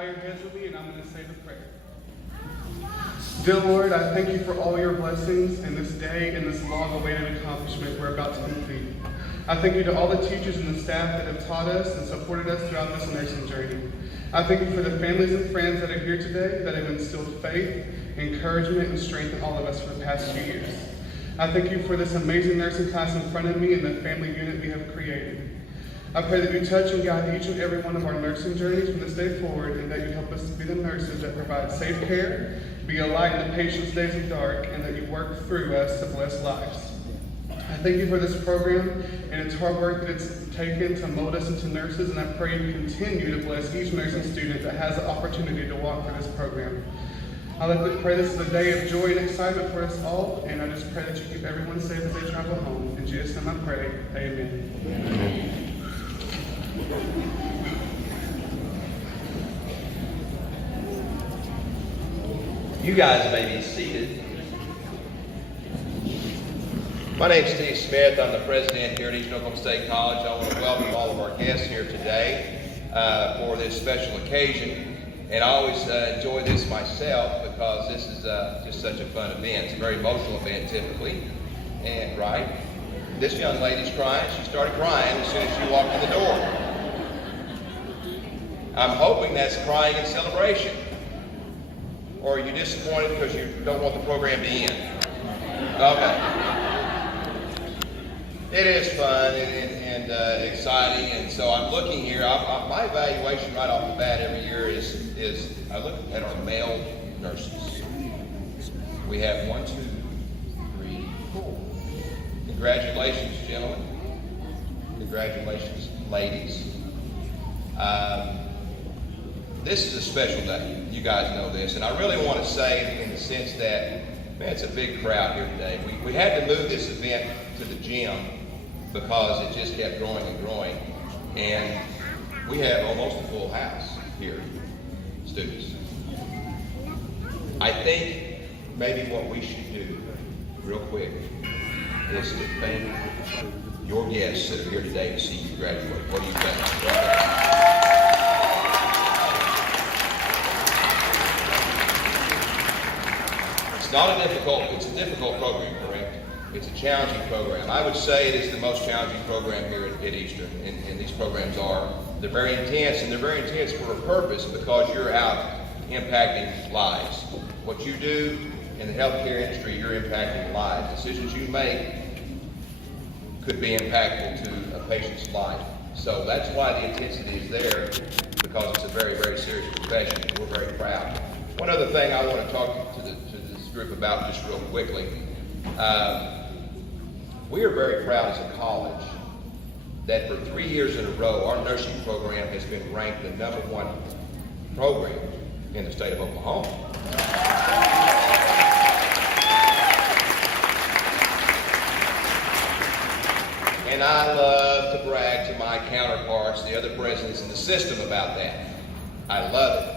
Bow your heads with me, and I'm going to say the prayer. Dear Lord, I thank you for all your blessings in this day and this long-awaited accomplishment we're about to complete. I thank you to all the teachers and the staff that have taught us and supported us throughout this nursing journey. I thank you for the families and friends that are here today that have instilled faith, encouragement, and strength in all of us for the past few years. I thank you for this amazing nursing class in front of me and the family unit we have created. I pray that you touch and guide each and every one of our nursing journeys from this day forward, and that you help us to be the nurses that provide safe care, be a light in the patient's days of dark, and that you work through us to bless lives. I thank you for this program and its hard work that it's taken to mold us into nurses, and I pray you continue to bless each nursing student that has the opportunity to walk through this program. I pray this is a day of joy and excitement for us all, and I just pray that you keep everyone safe as they travel home. In Jesus' name I pray, amen. Amen. You guys may be seated. My name is Steve Smith. I'm the president here at Eastern Oklahoma State College. I want to welcome all of our guests here today for this special occasion. And I always enjoy this myself because this is just such a fun event. It's a very emotional event typically. And right, this young lady's crying. She started crying as soon as she walked in the door. I'm hoping that's crying in celebration. Or are you disappointed because you don't want the program to end? Okay. It is fun and exciting, and so I'm looking here. My evaluation right off the bat every year is I look at our male nurses. We have 1, 2, 3, 4. Congratulations, gentlemen. Congratulations, ladies. This is a special day. You guys know this. And I really want to say in the sense that, man, it's a big crowd here today. We had to move this event to the gym because it just kept growing and growing. And we have almost a full house here, students. I think maybe what we should do real quick is to thank your guests that are here today to see you graduate. What do you think? It's a difficult program, correct? It's a challenging program. I would say it is the most challenging program here at Eastern, and these programs they're very intense, and they're very intense for a purpose because you're out impacting lives. What you do in the healthcare industry, you're impacting lives. Decisions you make could be impactful to a patient's life. So that's why the intensity is there, because it's a very, very serious profession, and we're very proud. One other thing I want to talk to this group about just real quickly. We are very proud as a college that for 3 years in a row, our nursing program has been ranked the #1 program in the state of Oklahoma. And I love to brag to my counterparts, the other presidents in the system, about that. I love it.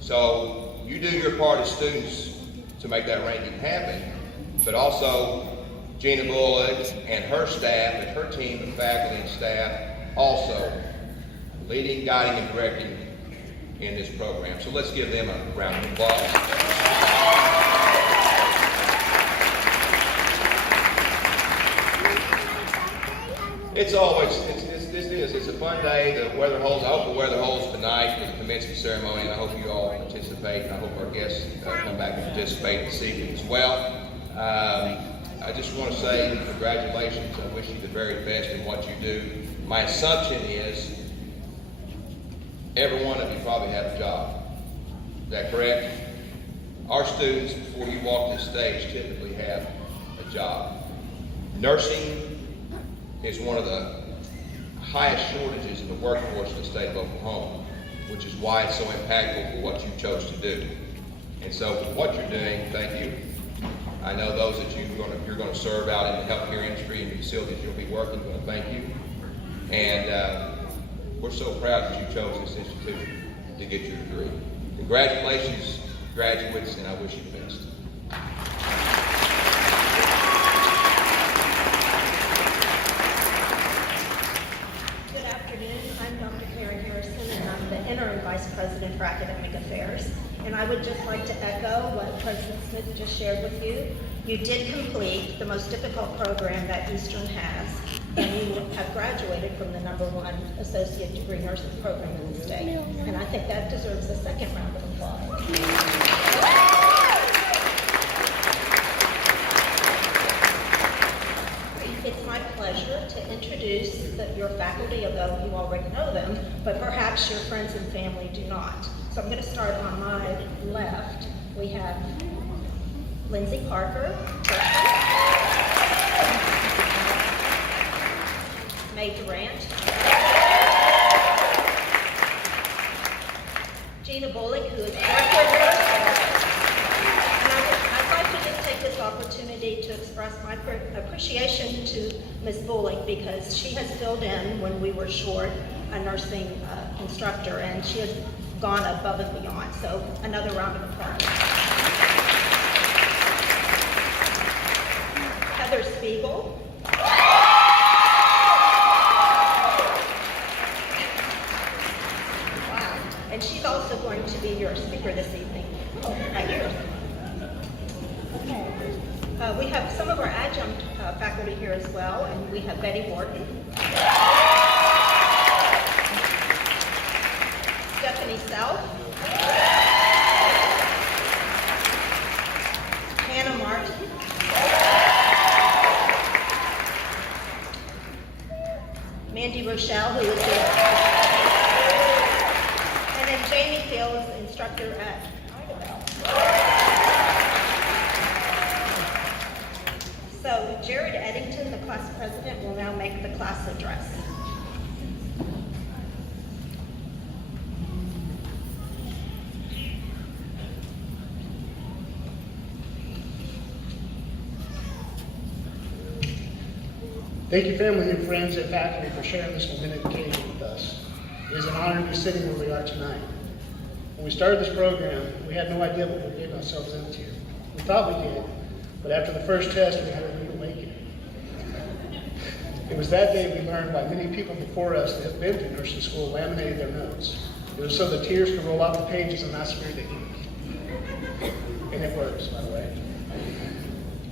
So you do your part as students to make that ranking happen, but also Gina Bullock and her staff and her team of faculty and staff also leading, guiding, and directing in this program. So let's give them a round of applause. It's a fun day. The weather holds. I hope the weather holds tonight for the commencement ceremony, and I hope you all participate, and I hope our guests come back and participate this evening as well. I just want to say congratulations. I wish you the very best in what you do. My assumption is every one of you probably have a job. Is that correct? Our students, before you walk this stage, typically have a job. Nursing is one of the highest shortages in the workforce in the state of Oklahoma, which is why it's so impactful for what you chose to do. And so for what you're doing, thank you. I know those that you're going to serve out in the healthcare industry and the facilities you'll be working, going to thank you. And we're so proud that you chose this institution to get your degree. Congratulations, graduates, and I wish you the best. Good afternoon. I'm Dr. Karen Harrison, and I'm the interim vice president for Academic Affairs. And I would just like to echo what President Smith just shared with you. You did complete the most difficult program that Eastern has, and you have graduated from the #1 associate degree nursing program in the state. And I think that deserves a second round of applause. It's my pleasure to introduce your faculty, although you already know them, but perhaps your friends and family do not. So I'm going to start on my left. We have Lindsay Parker, freshman. May Durant. Gina Bullock, who is fourth-year nurse. I'd like to just take this opportunity to express my appreciation to Ms. Bullock because she has filled in when we were short a nursing instructor, and she has gone above and beyond. So another round of applause. Heather Spiegel. Wow. And she's also going to be your speaker this evening. Oh, right here. Okay. We have some of our adjunct faculty here as well, and we have Betty Wharton. Stephanie South. Hannah Martin. Mandy Rochelle, who is here. And then Jamie Fields, instructor at Idabel. So Jared Eddington, the class president, will now make the class address. Thank you, family and friends and faculty, for sharing this momentous occasion with us. It is an honor to be sitting where we are tonight. When we started this program, we had no idea what we were getting ourselves into. We thought we did, but after the first test, we had a rude awakening. It was that day we learned why many people before us that have been through nursing school laminated their notes. It was so the tears could roll off the pages and not smear the ink. And it works, by the way.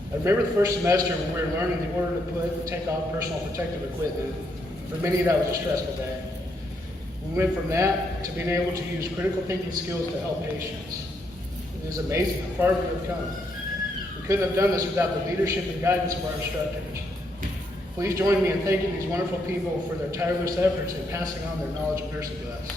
I remember the first semester when we were learning the order to put and take off personal protective equipment. For many, that was a stressful day. We went from that to being able to use critical thinking skills to help patients. It is amazing how far we have come. We couldn't have done this without the leadership and guidance of our instructors. Please join me in thanking these wonderful people for their tireless efforts in passing on their knowledge of nursing to us.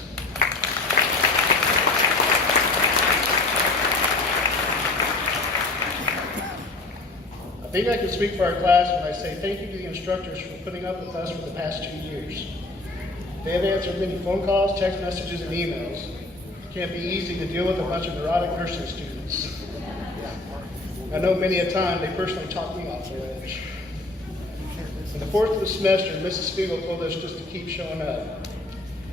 I think I can speak for our class when I say thank you to the instructors for putting up with us for the past 2 years. They have answered many phone calls, text messages, and emails. It can't be easy to deal with a bunch of neurotic nursing students. I know many a time they personally talked me off their edge. In the fourth of the semester, Mrs. Spiegel told us just to keep showing up.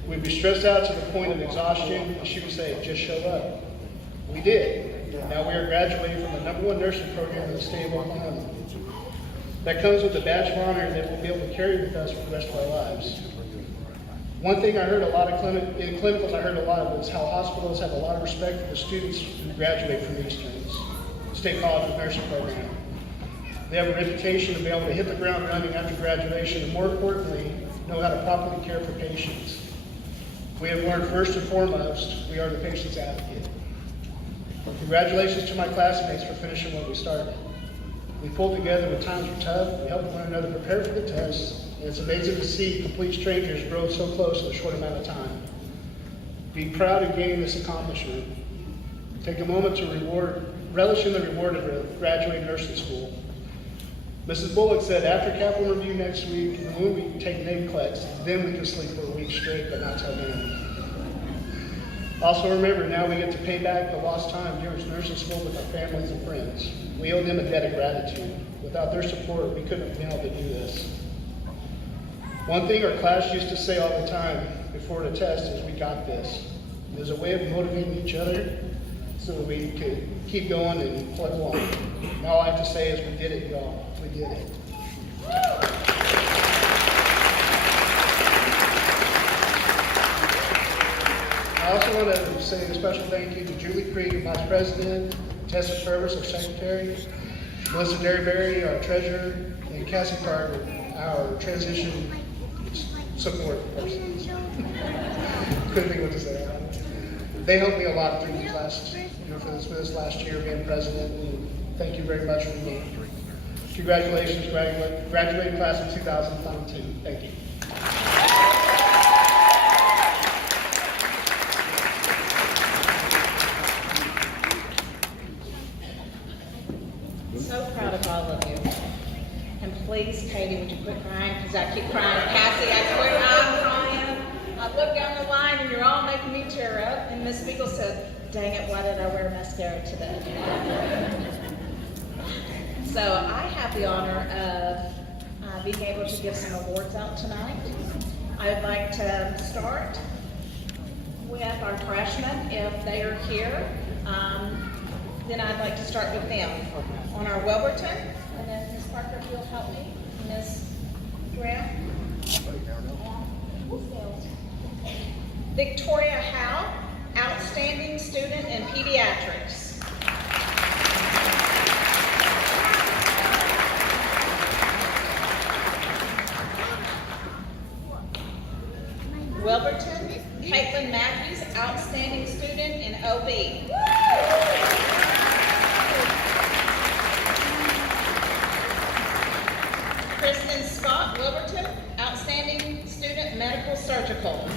We'd be stressed out to the point of exhaustion, and she would say, just show up. We did. Now we are graduating from the #1 nursing program in the state of Oklahoma. That comes with a badge of honor that we'll be able to carry with us for the rest of our lives. One thing I heard a lot in clinicals was how hospitals have a lot of respect for the students who graduate from Eastern's State College of Nursing program. They have a reputation to be able to hit the ground running after graduation, and more importantly, know how to properly care for patients. We have learned first and foremost, we are the patient's advocate. Congratulations to my classmates for finishing what we started. We pulled together when times were tough, we helped one another prepare for the tests, and it's amazing to see complete strangers grow so close in a short amount of time. Be proud of gaining this accomplishment. Take a moment to relish in the reward of graduating nursing school. Mrs. Bullock said after capital review next week, when we take name collects, then we can sleep for a week straight, but not till then. Also remember, now we get to pay back the lost time during nursing school with our families and friends. We owe them a debt of gratitude. Without their support, we couldn't have been able to do this. One thing our class used to say all the time before the test is, we got this. It was a way of motivating each other so that we could keep going and plug along. And all I have to say is, we did it, y'all. We did it. I also want to say a special thank you to Julie Creek, Vice President, Tessa Purvis, our Secretary, Melissa Derryberry, our Treasurer, and Cassie Carter, our Transition Support person. Couldn't think what to say. They helped me a lot through these for this last year being president, and thank you very much for me. Congratulations, graduating class of 2019. Thank you. So proud of all of you. And please, Katie, would you quit crying? Because I keep crying. Cassie, I swear I'm crying. I look down the line and you're all making me tear up. And Miss Beagle said, dang it, why did I wear mascara today? So I have the honor of being able to give some awards out tonight. I would like to start with our freshmen, if they are here. Then I'd like to start with them. On our Wilburton, and then Ms. Parker, if you'll help me, Ms. Graham. Victoria Howe, outstanding student in pediatrics. Wilburton, Caitlin Matthews, outstanding student in OB. Kristen Scott, Wilburton, outstanding student, medical surgical.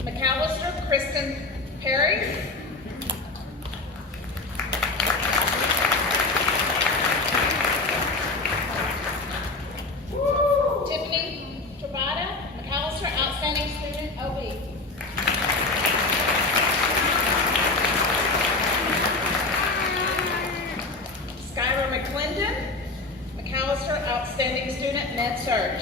McAllister, Kristen Perry. Tiffany Trabata, McAllister, outstanding student, OB. McClendon, McAllister, outstanding student, med surg.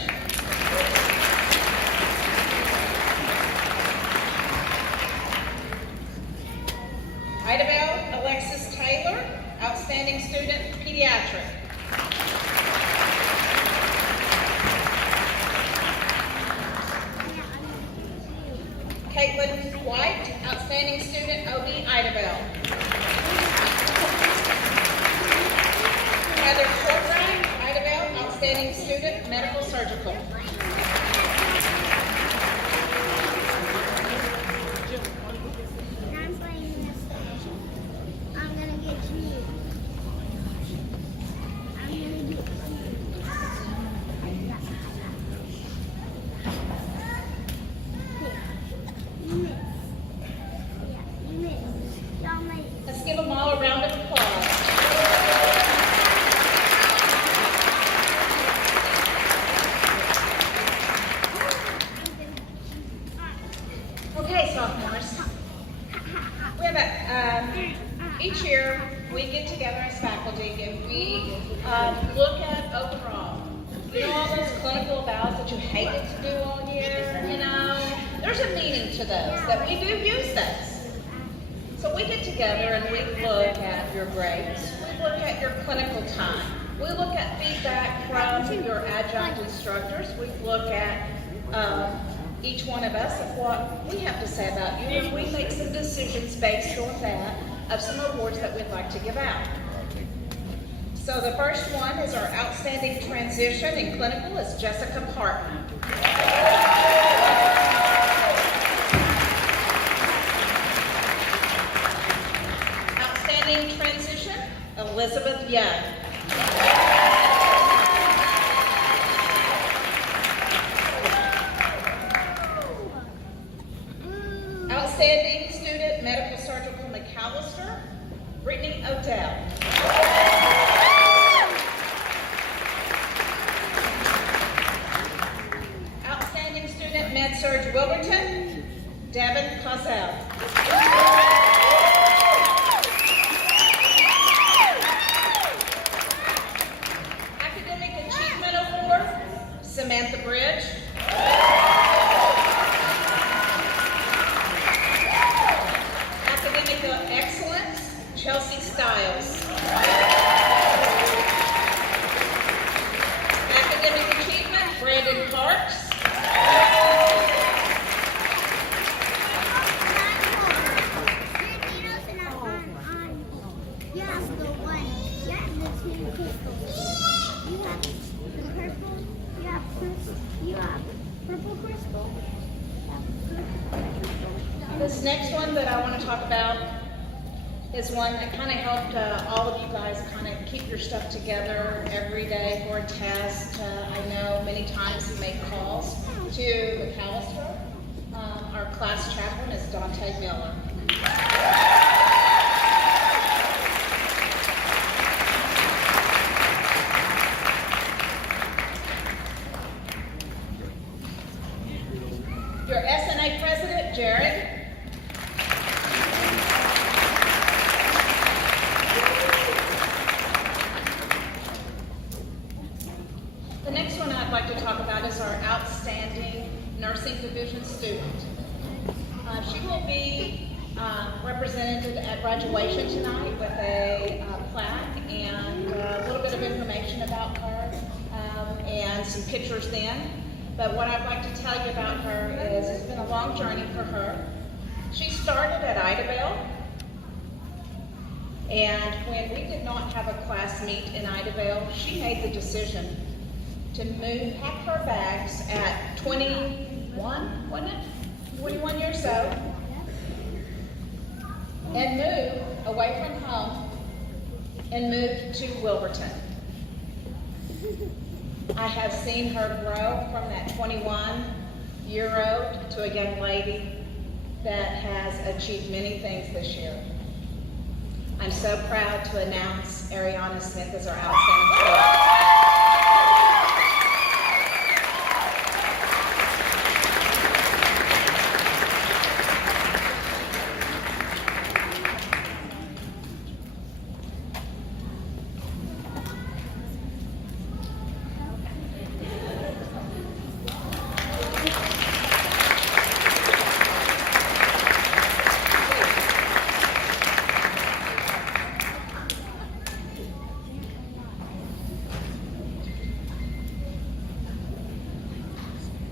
Idabelle Alexis Taylor, outstanding student, pediatric. Caitlin White, outstanding student, OB, Idabelle. Heather Shortbright, Idabelle, outstanding student, medical surgical. I'm gonna get you. Let's give them all a round of applause. Okay, sophomores. We have each year we get together as faculty and we look at overall. You know all those clinical evals that you hated to do all year? You know, there's a meaning to those, that we do use those. So we get together and we look at your grades. We look at your clinical time. We look at feedback from your adjunct instructors. We look at each one of us of what we have to say about you, and we make some decisions based on that of some awards that we'd like to give out. So the first one is our outstanding transition in clinical is Jessica Parton. Outstanding transition, Elizabeth Young. Outstanding student, medical surgical, McAllister, Brittany Odell. Outstanding student, med surg, Wilburton, Devin Cosell. Academic Achievement Award, Samantha Bridge. Academic Excellence, Chelsea Stiles. Brandon Parks. This next one that I want to talk about is one that kind of helped all of you guys kind of keep your stuff together every day for a test. I know many times you make calls to McAllister. Our class chaplain is Dante Miller. Your SNA president, Jared. The next one I'd like to talk about is our outstanding nursing division student. She will be represented at graduation tonight with a plaque and a little bit of information about her and some pictures then. But what I'd like to tell you about her is it's been a long journey for her. She started at Idabel, and when we did not have a class meet in Idabel, she made the decision to pack her bags at 21, wasn't it? 21 years old, and move away from home and move to Wilburton. I have seen her grow from that 21-year-old to a young lady that has achieved many things this year. I'm so proud to announce Ariana Smith as our outstanding student.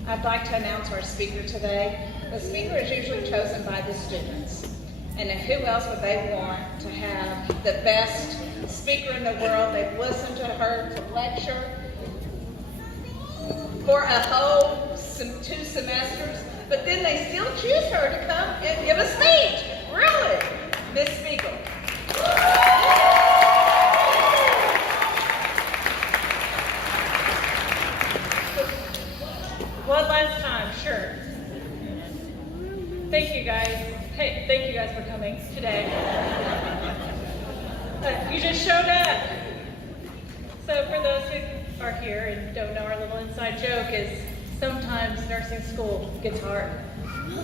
I'd like to announce our speaker today. The speaker is usually chosen by the students. And who else would they want to have the best speaker in the world? They've listened to her to lecture for a whole 2 semesters, but then they still choose her to come and give a speech. Really? Miss Spiegel. One last time, sure. Thank you guys. Hey, thank you guys for coming today. You just showed up. So for those who are here and don't know, our little inside joke is sometimes nursing school gets hard.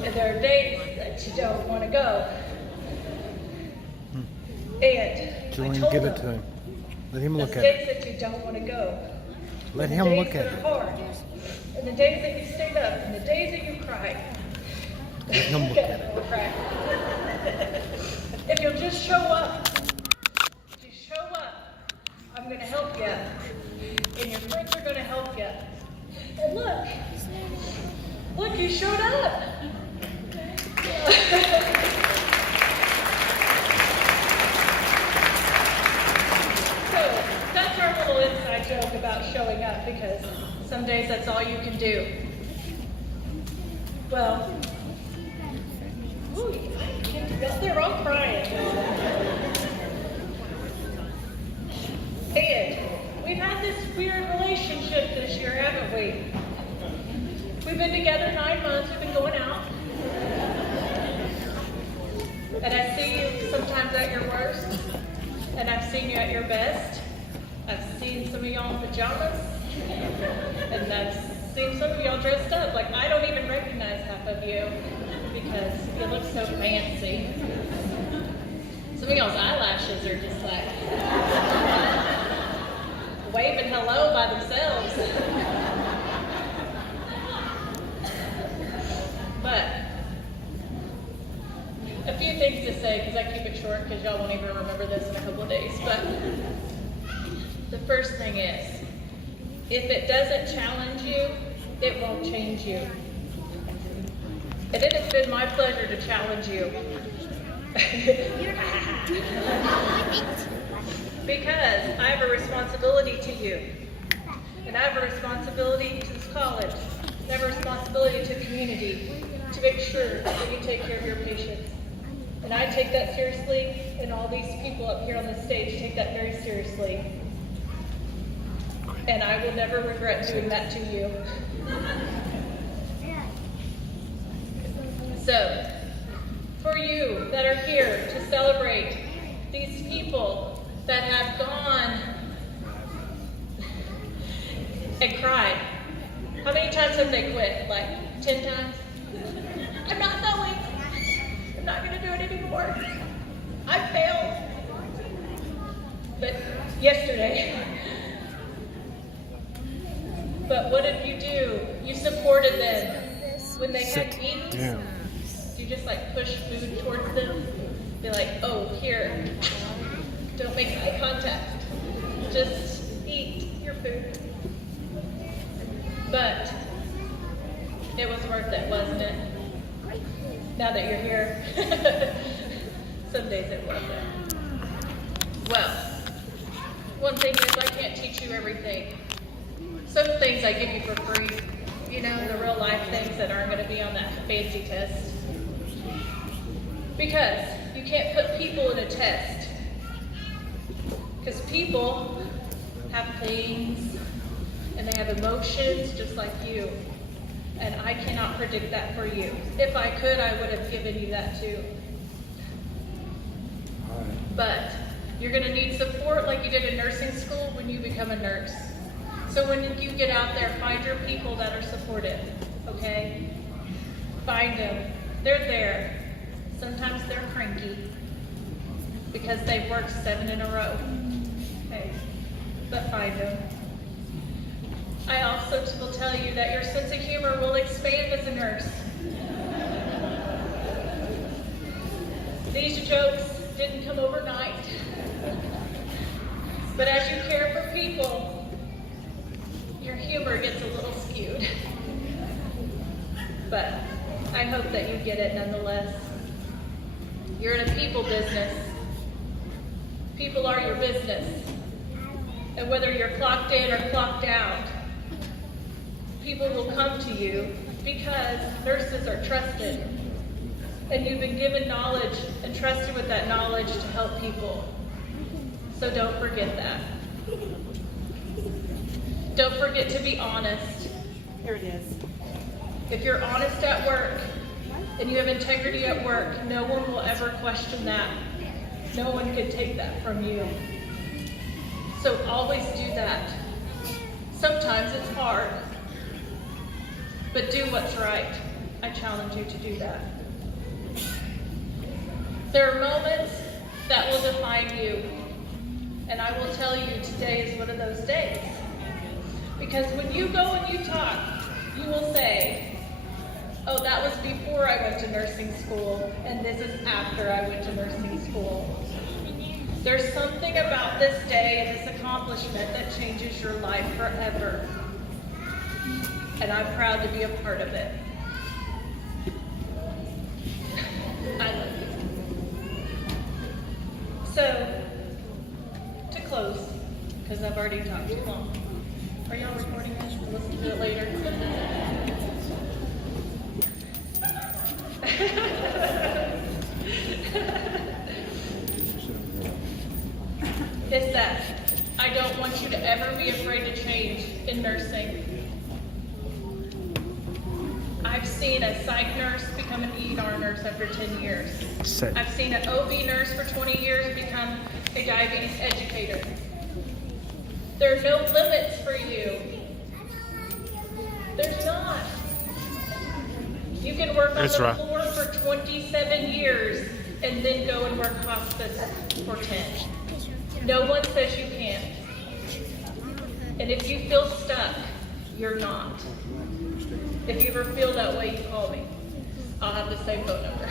And there are days that you don't want to go. And Julian, I told give them, it to him. Let him look the at days it. that you don't want to go. Let the him days look at that it. are hard. And the days that you stayed up, and the days that you cried. Let him look at it. We'll cry. If you'll just show up, I'm going to help you. And your friends are going to help you. And look, you showed up. So that's our little inside joke about showing up, because some days that's all you can do. Well, ooh, they're all crying. And we've had this weird relationship this year, haven't we? We've been together 9 months, we've been going out. And I see you sometimes at your worst, and I've seen you at your best. I've seen some of y'all in pajamas, and I've seen some of y'all dressed up. Like, I don't even recognize half of you because you look so fancy. Some of y'all's eyelashes are just like waving hello by themselves. But a few things to say, because I keep it short, because y'all won't even remember this in a couple of days. But the first thing is, If it doesn't challenge you, it won't change you. And it has been my pleasure to challenge you. Because I have a responsibility to you. And I have a responsibility to this college. I have a responsibility to the community to make sure that you take care of your patients. And I take that seriously, and all these people up here on the stage take that very seriously. And I will never regret doing that to you. So, for you that are here to celebrate these people that have gone and cried, how many times have they quit? Like 10 times? I'm not going. I'm not going to do it anymore. I failed. But yesterday. But what did you do? You supported them. When they had meetings, you just like push food towards them. Be like, oh, here. Don't make eye contact. Just eat your food. But it was worth it, wasn't it? Now that you're here, some days it wasn't. Well, one thing is I can't teach you everything. Some things I give you for free, you know, the real life things that aren't going to be on that fancy test. Because you can't put people in a test. Because people have things and they have emotions just like you. And I cannot predict that for you. If I could, I would have given you that too. But you're going to need support like you did in nursing school when you become a nurse. So when you get out there, find your people that are supportive, okay? Find them. They're there. Sometimes they're cranky because they've worked 7 in a row, okay? But find them. I also will tell you that your sense of humor will expand as a nurse. These jokes didn't come overnight. But as you care for people, your humor gets a little skewed. But I hope that you get it nonetheless. You're in a people business. People are your business. And whether you're clocked in or clocked out, people will come to you because nurses are trusted. And you've been given knowledge and trusted with that knowledge to help people. So don't forget that. Don't forget to be honest. Here it is. If you're honest at work and you have integrity at work, no one will ever question that. No one can take that from you. So always do that. Sometimes it's hard, but do what's right. I challenge you to do that. There are moments that will define you, and I will tell you today is one of those days. Because when you go and you talk, you will say, oh, that was before I went to nursing school, and this is after I went to nursing school. There's something about this day and this accomplishment that changes your life forever. And I'm proud to be a part of it. I love you. So, to close, because I've already talked too long. Are y'all recording this? We'll listen to it later. Is that I don't want you to ever be afraid to change in nursing. I've seen a psych nurse become an ER nurse after 10 years. I've seen an OB nurse for 20 years become a diabetes educator. There are no limits for you. There's not. You can work on the floor for 27 years and then go and work hospice for 10. No one says you can't. And if you feel stuck, you're not. If you ever feel that way, you call me. I'll have the same phone number.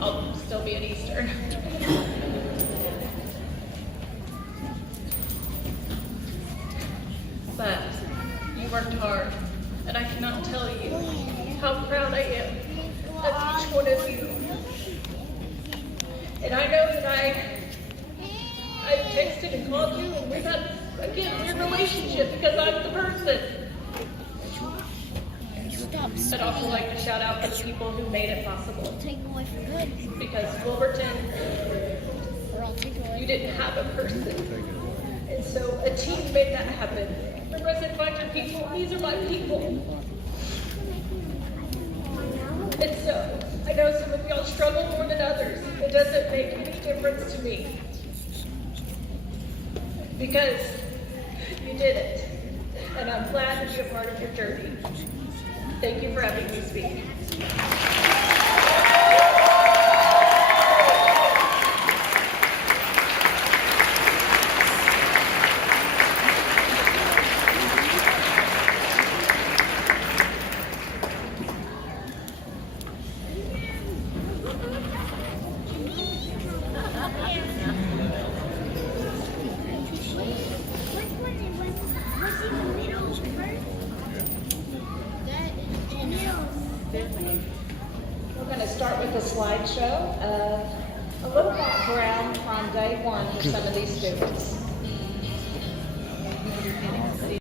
I'll still be at Eastern. But hard, and I cannot tell you how proud I am of each one of you. And I know that I've texted and called you, and we've had, again, a weird relationship because I'm the person. I'd also like to shout out to the people who made it possible. Because Wilburton, you didn't have a person. And so a team made that happen. Remember I said, find your people. These are my people. And so I know some of y'all struggle more than others. It doesn't make any difference to me. Because you did it. And I'm glad to be a part of your journey. Thank you for having me speak. We're going to start with a slideshow of a little background from day one for some of these students.